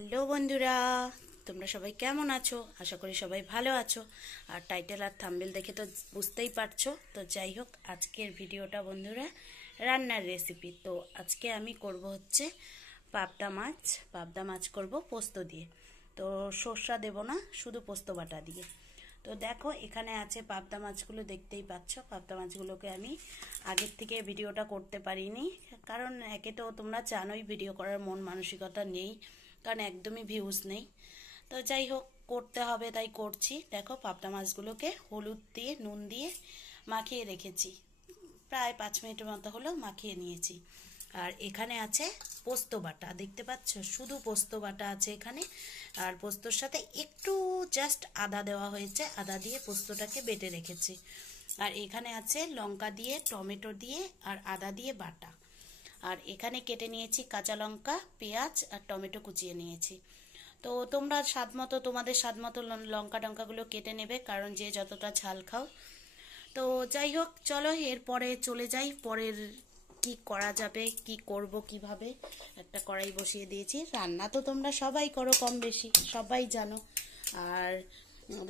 Hello বন্ধুরা, তোমরা সবাই কেমন আছো? আশা করি সবাই ভালো আছো। আর টাইটেল আর থাম্বনেল দেখে তো বুঝতেই পারছো। তো যাই হোক, আজকের ভিডিওটা বন্ধুরা রান্নার রেসিপি। তো আজকে আমি করব হচ্ছে পাবদা মাছ করব পোস্ত দিয়ে। তো সর্ষা দেব না, শুধু পোস্ত বাটা দিয়ে। তো দেখো, এখানে আছে পাবদা মাছগুলো, দেখতেই পাচ্ছ। পাবদা মাছগুলোকে আমি আগের থেকে ভিডিওটা করতে পারিনি, কারণ একে তো তোমরা জানোই ভিডিও করার মন মানসিকতা নেই, কারণ একদমই ভিউজ নেই। তো যাই হোক, করতে হবে তাই করছি। দেখো, পাবদা মাছগুলোকে হলুদ দিয়ে নুন দিয়ে মাখিয়ে রেখেছি, প্রায় 5 মিনিটের মতো হলো মাখিয়ে নিয়েছি। আর এখানে আছে পোস্ত বাটা, দেখতে পাচ্ছ, শুধু পোস্ত বাটা আছে এখানে। আর পোস্তর সাথে একটু জাস্ট আদা দেওয়া হয়েছে, আদা দিয়ে পোস্তটাকে বেটে রেখেছি। আর এখানে আছে লঙ্কা দিয়ে, টমেটো দিয়ে আর আদা দিয়ে বাটা। আর এখানে কেটে নিয়েছি কাঁচা লঙ্কা, পেঁয়াজ আর টমেটো কুচিয়ে নিয়েছি। তো তোমরা তোমাদের স্বাদ মতো লঙ্কা টঙ্কাগুলো কেটে নেবে, কারণ যে যতটা ঝাল খাও। তো যাই হোক, চলো এরপরে চলে যাই পরের কি করা যাবে, কি করব কিভাবে। একটা কড়াই বসিয়ে দিয়েছি। রান্না তো তোমরা সবাই করো কম বেশি, সবাই জানো। আর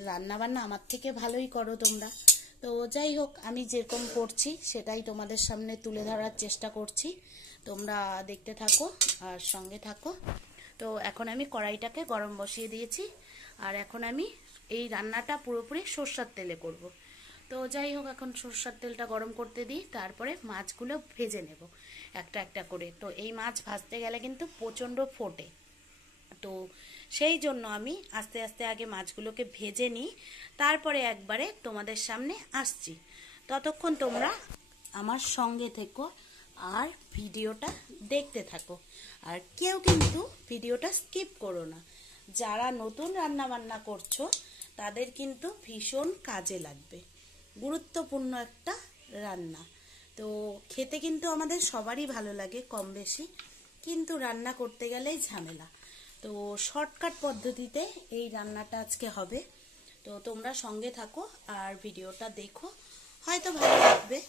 রান্না বান্না আমার থেকে ভালোই করো তোমরা। তো যাই হোক, আমি যেরকম করছি সেটাই তোমাদের সামনে তুলে ধরার চেষ্টা করছি। তোমরা দেখতে থাকো আর সঙ্গে থাকো। তো এখন আমি কড়াইটাকে গরম বসিয়ে দিয়েছি। আর এখন আমি এই রান্নাটা পুরোপুরি সরষের তেলে করব। তো যাই হোক, এখন সরষের তেলটা গরম করতে দিই, তারপরে মাছগুলো ভেজে নেব একটা একটা করে। তো এই মাছ ভাজতে গেলে কিন্তু প্রচণ্ড ফোটে, তো সেই জন্য আমি আস্তে আস্তে আগে মাছগুলোকে ভেজে নিই, তারপরে একবারে তোমাদের সামনে আসছি। ততক্ষণ তোমরা আমার সঙ্গে থেকো আর ভিডিওটা দেখতে থাকো। আর কেউ কিন্তু ভিডিওটা স্কিপ করো না। যারা নতুন রান্না বান্না করছো তাদের কিন্তু ভীষণ কাজে লাগবে, গুরুত্বপূর্ণ একটা রান্না। তো খেতে কিন্তু আমাদের সবারই ভালো লাগে কম বেশি, কিন্তু রান্না করতে গেলেই ঝামেলা। তো শর্টকাট পদ্ধতিতে এই রান্নাটা আজকে হবে। তো তোমরা সঙ্গে থাকো আর ভিডিওটা দেখো, হয়তো ভালো লাগবে।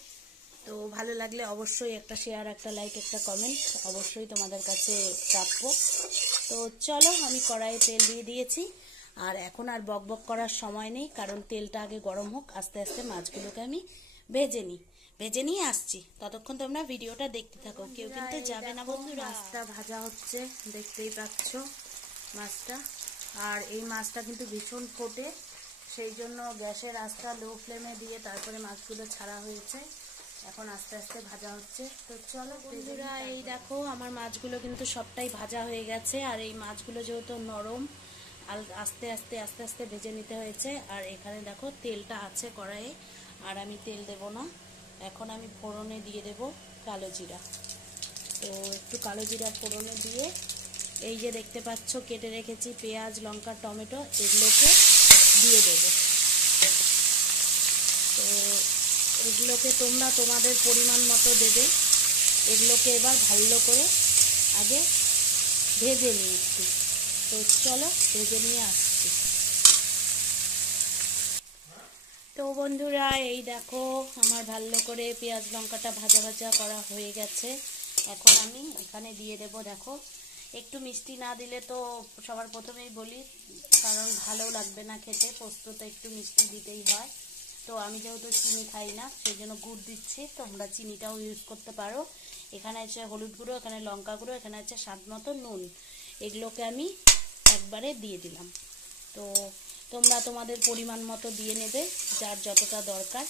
তো ভালো লাগলে অবশ্যই একটা শেয়ার, একটা লাইক, একটা কমেন্ট অবশ্যই তোমাদের কাছে প্রাপ্য। তো চলো, আমি কড়াইয়ে তেল দিয়ে দিয়েছি। আর এখন আর বকবক করার সময় নেই, কারণ তেলটা আগে গরম হোক, আস্তে আস্তে মাছগুলোকে আমি ভেজে নিয়ে আসছি। ততক্ষণ তোমরা ভিডিওটা দেখতে থাকো, কেউ কিন্তু যাবে না বন্ধুরা। মাছটা ভাজা হচ্ছে, দেখতেই পাচ্ছ মাছটা। আর এই মাছটা কিন্তু ভীষণ ফোটে, সেই জন্য গ্যাসের আঁচটা লো ফ্লেমে দিয়ে তারপরে মাছগুলো ছাড়া হয়েছে। এখন আস্তে আস্তে ভাজা হচ্ছে। তো চলো বন্ধুরা, এই দেখো আমার মাছগুলো কিন্তু সবটাই ভাজা হয়ে গেছে। আর এই মাছগুলো যেহেতু নরম, আস্তে আস্তে আস্তে আস্তে ভেজে নিতে হয়েছে। আর এখানে দেখো তেলটা আছে কড়াইয়ে, আর আমি তেল দেব না। এখন আমি ফোড়নে দিয়ে দেব কালো জিরা। তো একটু কালো জিরা ফোড়নে দিয়ে, এই যে দেখতে পাচ্ছ কেটে রেখেছি পেঁয়াজ, লঙ্কা, টমেটো, এগুলোকে দিয়ে দেব। তো এগুলোকে তোমরা তোমাদের পরিমাণ মতো দেবে। এগুলোকে এবার ভালো করে আগে ভেজে নিচ্ছি। তো চলো ভেজে নিয়ে আসছি। তো বন্ধুরা, এই দেখো আমার ভালো করে পেঁয়াজ লঙ্কাটা ভাজা ভাজা করা হয়ে গেছে। এখন আমি এখানে দিয়ে দেব, দেখো একটু মিষ্টি না দিলে তো সবার প্রথমেই বলি, কারণ ভালো লাগবে না খেতে, পোস্ততে একটু মিষ্টি দিতেই হয়। তো আমি যেহেতু চিনি খাই না, সেই জন্য গুড় দিচ্ছি, তোমরা চিনিটাও ইউজ করতে পারো। এখানে আছে হলুদ গুঁড়ো, এখানে লঙ্কা গুঁড়ো, এখানে আছে স্বাদ মতো নুন। এগুলোকে আমি একবারে দিয়ে দিলাম। তো তোমরা তোমাদের পরিমাণ মতো দিয়ে নেবে, যার যতটা দরকার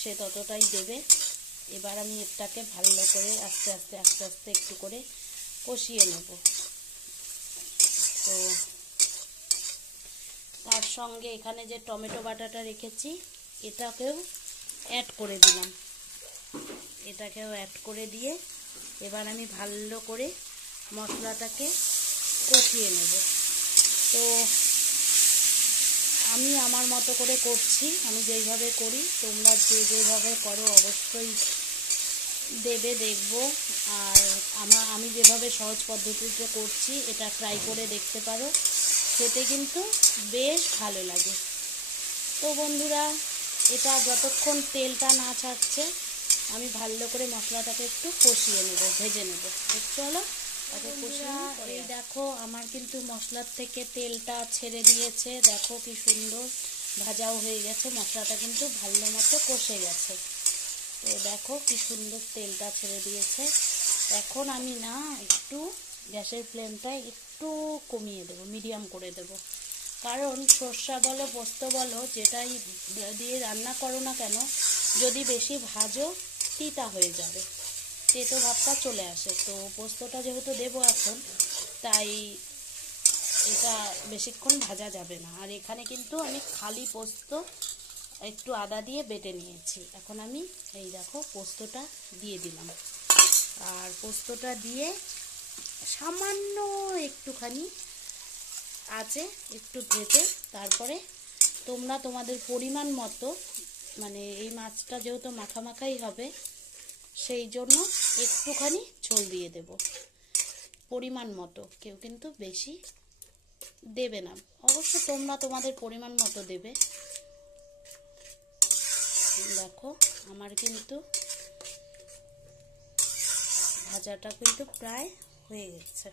সে ততটাই দেবে। এবার আমি এটাকে ভালো করে আস্তে আস্তে আস্তে আস্তে একটু করে কষিয়ে নেব। তো তার সঙ্গে এখানে যে টমেটো বাটাটা রেখেছি এটাকেও অ্যাড করে দিলাম। এটাকেও অ্যাড করে দিয়ে এবার আমি ভালো করে মশলাটাকে কষিয়ে নেব। তো আমি আমার মতো করে করছি, আমি যেইভাবে করি, তোমরা যেভাবে করো অবশ্যই দেবে, দেখবো। আর আমি যেভাবে সহজ পদ্ধতিতে করছি এটা ট্রাই করে দেখতে পারো, খেতে কিন্তু বেশ ভালো লাগে। তো বন্ধুরা, এটা যতক্ষণ তেলটা না ছাড়ছে আমি ভালো করে মশলাটাকে একটু কষিয়ে নেব, ভেজে নেব। চলো আগে কষিয়ে এই দেখো আমার কিন্তু মশলার থেকে তেলটা ছেড়ে দিয়েছে, দেখো কি সুন্দর ভাজাও হয়ে গেছে, মশলাটা কিন্তু ভালো মতো কষে গেছে। তো দেখো কি সুন্দর তেলটা ছেড়ে দিয়েছে। এখন আমি না একটু গ্যাসের ফ্লেমটা একটু কমিয়ে দেবো, মিডিয়াম করে দেবো, কারণ সর্ষা বলো পোস্ত বলো যেটাই দিয়ে রান্না করো না কেন, যদি বেশি ভাজো তিতা হয়ে যাবে, তেতো ভাবটা চলে আসে। তো পোস্তটা যেহেতু দেবো এখন, তাই এটা বেশিক্ষণ ভাজা যাবে না। আর এখানে কিন্তু আমি খালি পোস্ত একটু আদা দিয়ে বেটে নিয়েছি। এখন আমি এই দেখো পোস্তটা দিয়ে দিলাম, আর পোস্তটা দিয়ে সামান্য একটুখানি আছে একটু ভেজে তারপরে তোমরা তোমাদের পরিমাণ মতো, মানে এই মাছটা যেহেতু মাখামাখাই হবে সেই জন্য একটুখানি ঝোল দিয়ে দেব পরিমাণ মতো, কেউ কিন্তু বেশি দেবে না, অবশ্য তোমরা তোমাদের পরিমাণ মতো দেবে। দেখো আমার কিন্তু ভাজাটা কিন্তু প্রায় হয়ে গেছে।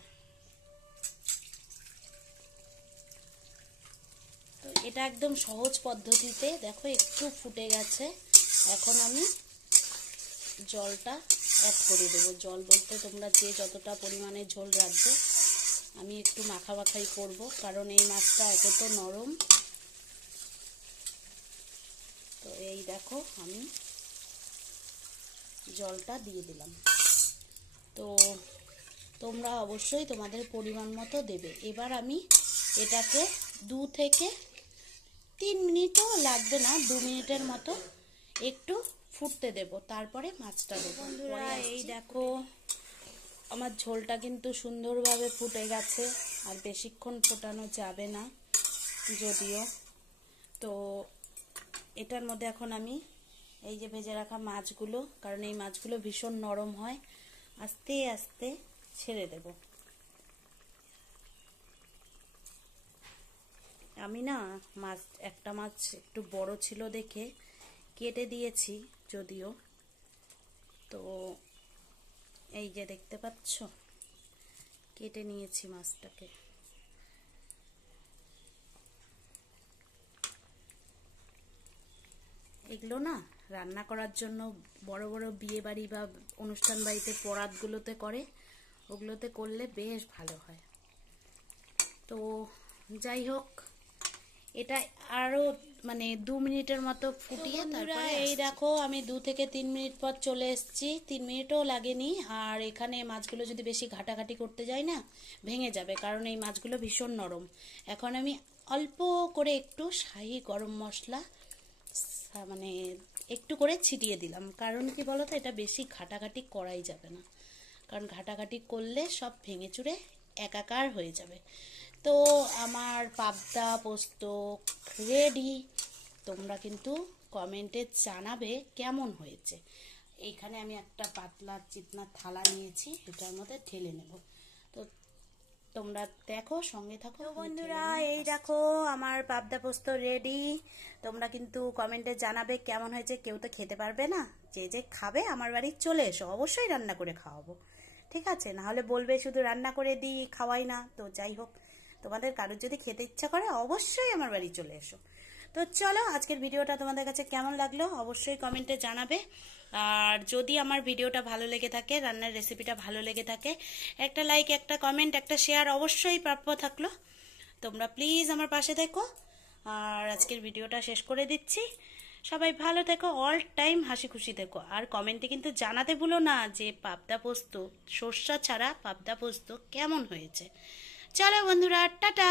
তো এটা একদম সহজ পদ্ধতিতে দেখো একটু ফুটে গেছে। এখন আমি জলটা অ্যাড করে দেবো। জল বলতে তোমরা যে যতটা পরিমাণে ঝোল রাখবে, আমি একটু মাখামাখাই করব, কারণ এই মাছটা একে তো নরম। তো এই দেখো আমি জলটা দিয়ে দিলাম। তো তোমরা অবশ্যই তোমাদের পরিমাণ মতো দেবে। এবার আমি এটাকে 2 থেকে 3 মিনিটও লাগবে না, 2 মিনিটের মতো একটু ফুটতে দেব, তারপরে মাছটা দেবো। বন্ধুরা এই দেখো আমার ঝোলটা কিন্তু সুন্দরভাবে ফুটে গেছে, আর বেশিক্ষণ ফোটানো যাবে না যদিও। তো এটার মধ্যে এখন আমি এই যে ভেজে রাখা মাছগুলো, কারণ এই মাছগুলো ভীষণ নরম হয়, আস্তে আস্তে ছেড়ে দেব। আমি না একটা মাছ একটু বড় ছিল দেখে কেটে দিয়েছি যদিও। তো এই যে দেখতে পাচ্ছ কেটে নিয়েছি মাছটাকে। এগুলো না রান্না করার জন্য বড় বড় বিয়ে বাড়ি বা অনুষ্ঠান বাড়িতে পরাতগুলোতে করে, ওগুলোতে করলে বেশ ভালো হয়। তো যাই হোক, এটা আরো মানে 2 মিনিটের মতো ফুটিয়ে তারপরে এই দেখো আমি 2 থেকে 3 মিনিট পর চলে এসেছি। 3 মিনিটও লাগেনি। আর এখানে মাছগুলো যদি বেশি ঘাটাঘাটি করতে যাই না, ভেঙে যাবে, কারণ এই মাছগুলো ভীষণ নরম। এখন আমি অল্প করে একটু শাহি গরম মশলা মানে একটু করে ছিটিয়ে দিলাম, কারণ কি বলতো, এটা বেশি ঘাটাঘাটি করাই যাবে না, কারণ ঘাটাঘাটি করলে সব ভেঙে চুরে একাকার হয়ে যাবে। তো আমার পাবদা পোস্ত রেডি। তোমরা কিন্তু কমেন্টে জানাবে কেমন হয়েছে। এইখানে আমি একটা পাতলা চিকনা থালা নিয়েছি, এটার মধ্যে ঢেলে নেব। তো তোমরা দেখো, সঙ্গে থাকো। বন্ধুরা এই দেখো আমার পাবদা পোস্ত রেডি। তোমরা কিন্তু কমেন্টে জানাবে কেমন হয়েছে। কেউ তো খেতে পারবে না, যে যে খাবে আমার বাড়ি চলে এসো, অবশ্যই রান্না করে খাওয়াবো, ঠিক আছে? না হলে বলবে শুধু রান্না করে দিই, খাওয়াই না। তো যাই হোক, তোমাদের কারোর যদি খেতে ইচ্ছা করে অবশ্যই আমার বাড়ি চলে এসো। তো চলো, আজকের ভিডিওটা তোমাদের কাছে কেমন লাগলো অবশ্যই কমেন্টে জানাবে। আর যদি আমার ভিডিওটা ভালো লেগে থাকে, রান্নার রেসিপিটা ভালো লেগে থাকে, একটা লাইক, একটা কমেন্ট, একটা শেয়ার অবশ্যই প্রাপ্য থাকলো। তোমরা প্লিজ আমার পাশে থেকো। আর আজকের ভিডিওটা শেষ করে দিচ্ছি। সবাই ভালো থেকো, অল টাইম হাসি খুশি থেকো। আর কমেন্টে কিন্তু জানাতে ভুলো না যে পাবদা পোস্ত, সর্ষা ছাড়া পাবদা পোস্ত কেমন হয়েছে। চলো বন্ধুরা, টাটা।